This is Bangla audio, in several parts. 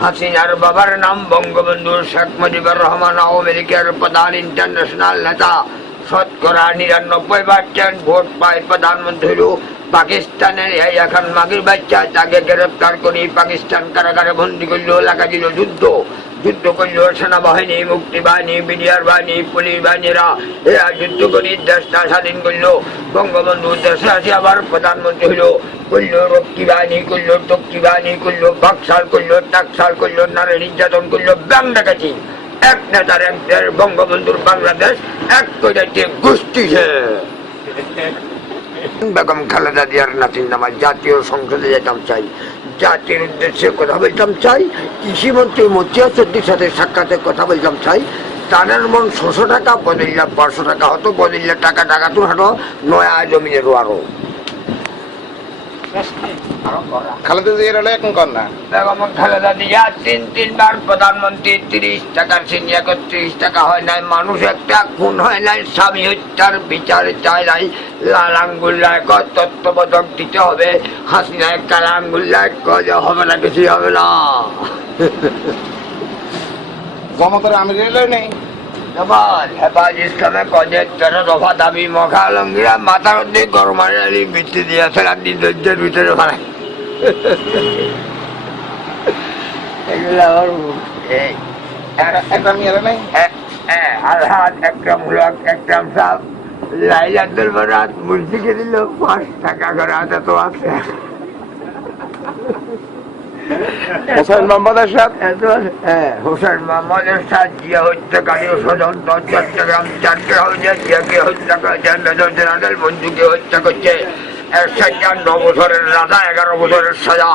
হাসিনার বাবার নাম বঙ্গবন্ধু শেখ মুজিবুর রহমান, আওয়ামী প্রধান ইন্টারন্যাশনাল নেতা। শতকরা নিরানব্বই পার্সেন্ট ভোট পায় প্রধানমন্ত্রী পাকিস্তানের এই এখন মাগির বাচ্চা। তাকে গ্রেপ্তার করে পাকিস্তান কারাগারে বন্দি করল লাগা দিল যুদ্ধ। যুদ্ধ করল, সেনাবাহিনী মুক্তি বাহিনী বিডিআর বাহিনী, পুলিশ বাহিনীরা। এরা যুদ্ধ করে দেশটা স্বাধীন করল। বঙ্গবন্ধু দেশে আসে আবার প্রধানমন্ত্রী হলো। করল রক্ষী বাহিনী, করল টক্ষী বাহিনী, করল বাকশাল, করল টাকশাল করল নারী নির্যাতন, করল ব্যাং ডাকাতি। এক নেতার এক বঙ্গবন্ধুর বাংলাদেশ, এক কইরাতে গোষ্ঠী সে। বেগম খালেদা জিয়ার নাতির নামা, জাতীয় সংসদে যেতাম চাই। জাতির উদ্দেশ্যে কথা বলতাম চাই। কৃষিমন্ত্রী মতিয়া চৌধুরীর সাথে সাক্ষাতে কথা বলতাম চাই। তাদের মন ছশো টাকা বদলিলা পাঁচশো টাকা হতো বদলিলা টাকা টাকা তো হাঁটো, নয়া জমিনের আরও খালেদা জিয়ার হলে এখন কর না। বেগম খালেদা জিয়া তিন তিনবার প্রধানমন্ত্রী তিরিশ টাকার সিনি একত্রিশ টাকা হয় নাই। মানুষ একটা খুন হয় নাই স্বামী হত্যার বিচার চায় নাই। লাল আঙ্গুল্লায় তত্ত্ববোধক দিতে হবে হাসিনায় কালা আঙ্গুল্লায় যে হবে না কিছুই হবে না। জমাতের আমি নেই। জবান হেফাজ ইসলামে কজের তেরো দফা দাবি মখা লঙ্গিরা মাথার মধ্যে গরমারি আলি বৃত্তি দিয়েছে রাত্রি ধৈর্যের ভিতরে এগুলো আবার এই একটা মেয়েরা নেই আলহাদ একরাম হুলক একরাম সাহ লাইলাতুল বরাত মুর্শিকে দিল পাঁচ টাকা করে হাতে তো আছে। হোসেন মোহাম্মদ এরশাদ হ্যাঁ হোসেন মোহাম্মদের সাথ জিয়া হত্যাকারী চট্টগ্রাম চারটে জিয়াকে হত্যা করেছে মেজর জেনারেল মঞ্জুকে হত্যা করছে। ন বছরের রাজা এগারো বছরের সাজা।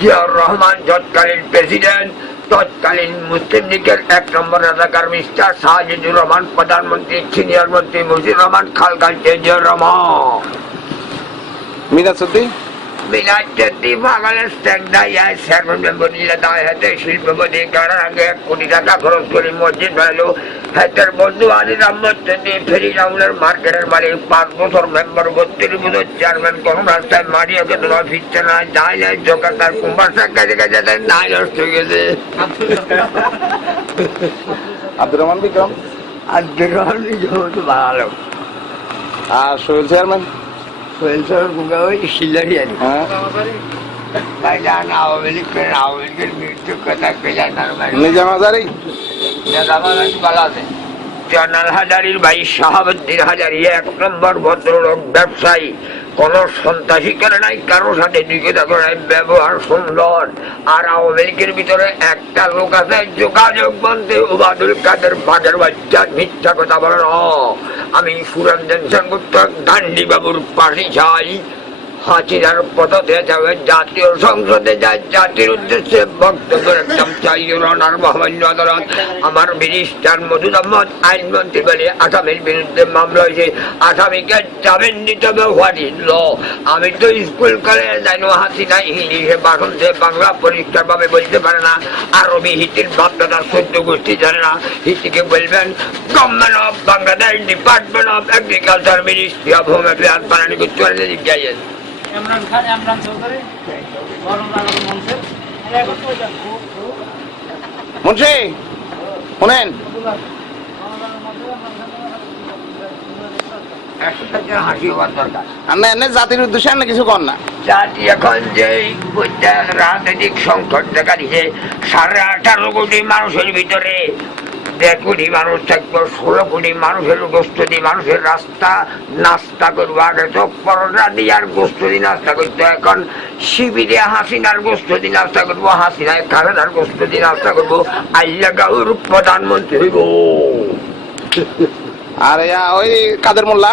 জিয়াউর রহমান তৎকালীন প্রেসিডেন্ট তৎকালীন মুসলিম লীগের এক নম্বর রাজাকার মিস্টার শাহজিদুর রহমান প্রধানমন্ত্রী সিনিয়র মন্ত্রী মুজিবুর রহমান খাল খালছে জিয়াউর রহমান। মিনা সত্যি বাগানের স্ট্যান্ডা ইয়ার চেয়ারম্যান দায় হাতে শিল্পপতি আগে এক কোটি টাকা খরচ করে মসজিদ বানালো হাতের বন্ধু আলী রহমত চন্দ্রী ফেরি রাউলের মার্কেটের মালিক পাঁচ বছর মেম্বার বত্রিশ বছর চেয়ারম্যান কোন রাস্তায় মারিয়াকে তোমার ফিরছে না যাই নাই জোকার তার কুম্ভার সাক্ষাতে গেছে তাই নাই নষ্ট হয়ে গেছে আব্দুর রহমান বিক্রম আর দেখুন যেহেতু ভালো। আর সোহেল চেয়ারম্যান? গুঙ্গা ওই শিল্লারি আনি ভাইজান আওয়ামী লীগ আওয়ামী লীগের মৃত্যু কথা কে জানার ভাই নিজাম হাজারি জনাল হাজারির ভাই শাহাবুদ্দিন হাজারি এক নম্বর ভদ্রলোক ব্যবসায়ী কোন সন্ত্রাসী করে নাই কারোর সাথে নিকেতা করে নাই ব্যবহার সুন্দর আর আওয়ামী লীগের ভিতরে একটা লোক আছে যোগাযোগ মন্ত্রী উবাদুল কাদের বাগের বাচ্চা মিথ্যা কথা বলে না আমি সুরেন্দ্র সেনগুপ্ত গান্ধী বাবুর পাশে চাই চাই মহামান্য আদালত আমার মিনিস্টার মধুদ আহমদ আইনমন্ত্রী বলে বিরুদ্ধে মামলা হয়েছে। আসামিকে জামিন হবে হোয়াট ইজ ল। আমি তো স্কুল, কলেজে হাসিনা ইংলিশে বাংলা ভাবে বলতে পারে না। আরবি হিতির বাপদাদা সদ্য গোষ্ঠী জানে না। হিতিকে বলবেন government of Bangladesh department of agriculture ministry of home affairs জিজ্ঞাসা ইমরান খান ইমরান চৌধুরী মুন্সি। শুনেন। জাতির উদ্দেশ্যে আপনি কিছু কর না। জাতি এখন যে রাজনৈতিক সংকট দেখা দিছে সাড়ে আঠারো কোটি মানুষের ভিতরে দেড় কোটি মানুষ থাকব, ষোলো কোটি মানুষের গোস্ত মানুষের রাস্তা নাস্তা করব আগে তো দিয়ে আর গোস্ত নাস্তা করতো এখন শিবিরে হাসিনার গোস্ত দিয়ে নাস্তা করব, হাসিনায় খালেদার গোস্ত দিয়ে নাস্তা করব আল্লাহ গাউর প্রধানমন্ত্রী আর ওই কাদের মোল্লা?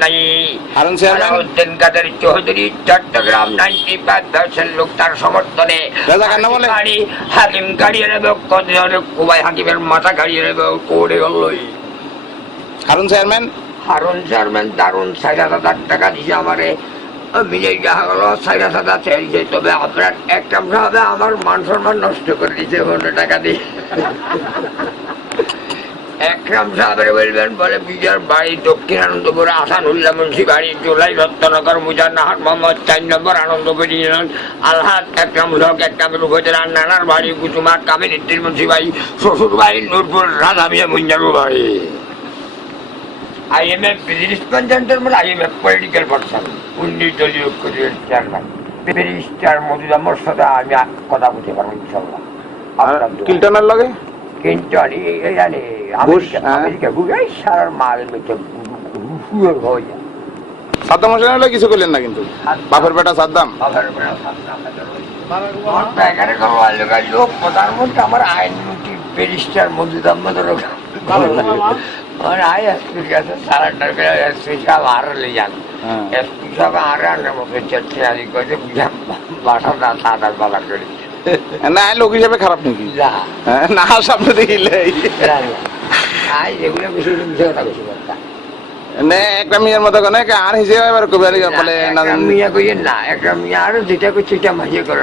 নাই। Harun Alauddin Kader Chowdhury Chittagong ninety five percent লোক তার সমর্থনে। রাজা কান্না বলে? গাড়ি হাকিম গাড়িয়ে নেবে কতজনের কুবাই হাকিমের মাথা গাড়িয়ে নেবে কোড়ে গেলই হারুন চেয়ারম্যান? হারুন চেয়ারম্যান দারুণ ষাট হাজার টাকা দিছে আমারে। মিলে যাওয়া গেল ষাট হাজার ছেড়েছে তবে আপনার একটা হবে আমার মান সম্মান নষ্ট করে অন্য টাকা দিয়ে। একরাম সাহেবের বলবেন বলে বিজয়ের বাড়ি দক্ষিণ আনন্দপুর আসানুল্লাহ মুন্সি বাড়ি জুলাই রত্নগর মুজার নাহার মোহাম্মদ চার নম্বর আনন্দপুর ইউনিয়ন আলহাদ একরাম হক একরামের উপজেলার নানার বাড়ি কুচুমা কামিল ইদ্দির মুন্সি বাড়ি শ্বশুর বাড়ি নূরপুর রাধা মিয়া মুঞ্জারু বাড়ি businessman gentleman, I am a political person. উনিশ দলীয় চেয়ারম্যান ব্যারিস্টার মজুদ সাথে আমি কথা বলতে পারব ইনশাল্লাহ আপনার। কিল্টনের লগে কিন্তু আমি এই জানি হ্যাঁ। সাদ্দাম হোসেনের লগে কিছু করলেন না কিন্তু? বাপের বেটা সাদ্দাম? লোক প্রধানমন্ত্রী আমার আইনমন্ত্রী ব্যারিস্টার মজুদ আহমদের আমার আই এসপির কাছে সারাটার এসপি সাহেব আর যান। হ্যাঁ। এসপি সাহেব বালা করে না লোক হিসেবে খারাপ নাকি? যা হ্যাঁ, না সামনে দেখিলে আই যেগুলো বেশি মিশে কথা বেশি কথা নে একটা মেয়ের মতো কোনে আর হিসেবে এবার কবে বলে না মিয়া কইয়েন না একটা মিয়া আর যেটা এটা মাঝে করে